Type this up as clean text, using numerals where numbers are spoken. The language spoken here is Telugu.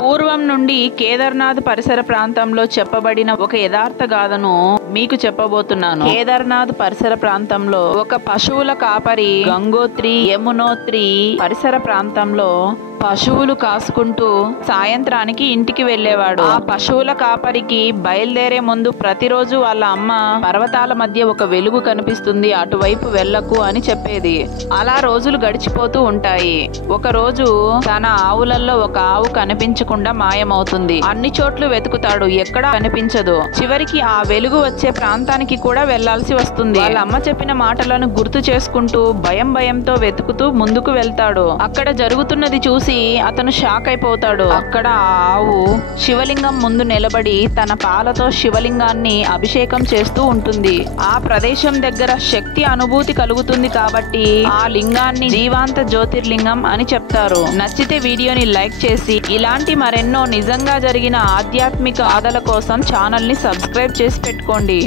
పూర్వం నుండి కేదార్నాథ్ పరిసర ప్రాంతంలో చెప్పబడిన ఒక యథార్థ గాథను మీకు చెప్పబోతున్నాను. కేదార్నాథ్ పరిసర ప్రాంతంలో ఒక పశువుల కాపరి గంగోత్రి యమునోత్రి పరిసర ప్రాంతంలో పశువులు కాసుకుంటూ సాయంత్రానికి ఇంటికి వెళ్ళేవాడు. ఆ పశువుల కాపరికి బయలుదేరే ముందు ప్రతిరోజు వాళ్ళ అమ్మ పర్వతాల మధ్య ఒక వెలుగు కనిపిస్తుంది, అటువైపు వెళ్ళకు అని చెప్పేది. అలా రోజులు గడిచిపోతూ ఉంటాయి. ఒక రోజు తన ఆవులలో ఒక ఆవు కనిపించకుండా మాయమవుతుంది. అన్ని చోట్ల వెతుకుతాడు, ఎక్కడా కనిపించదు. చివరికి ఆ వెలుగు వచ్చే ప్రాంతానికి కూడా వెళ్లాల్సి వస్తుంది. వాళ్ళ అమ్మ చెప్పిన మాటలను గుర్తు చేసుకుంటూ భయంతో వెతుకుతూ ముందుకు వెళ్తాడు. అక్కడ జరుగుతున్నది చూసి అతను షాక్ అయిపోతాడు. అక్కడ ఆ ఆవు శివలింగం ముందు నిలబడి తన పాలతో శివలింగాన్ని అభిషేకం చేస్తూ ఉంటుంది. ఆ ప్రదేశం దగ్గర శక్తి అనుభూతి కలుగుతుంది కాబట్టి ఆ లింగాన్ని జీవాంత జ్యోతిర్లింగం అని చెప్తారు. నచ్చితే వీడియోని లైక్ చేసి ఇలాంటి మరెన్నో నిజంగా జరిగిన ఆధ్యాత్మిక గాథల కోసం ఛానల్ ని సబ్స్క్రైబ్ చేసి పెట్టుకోండి.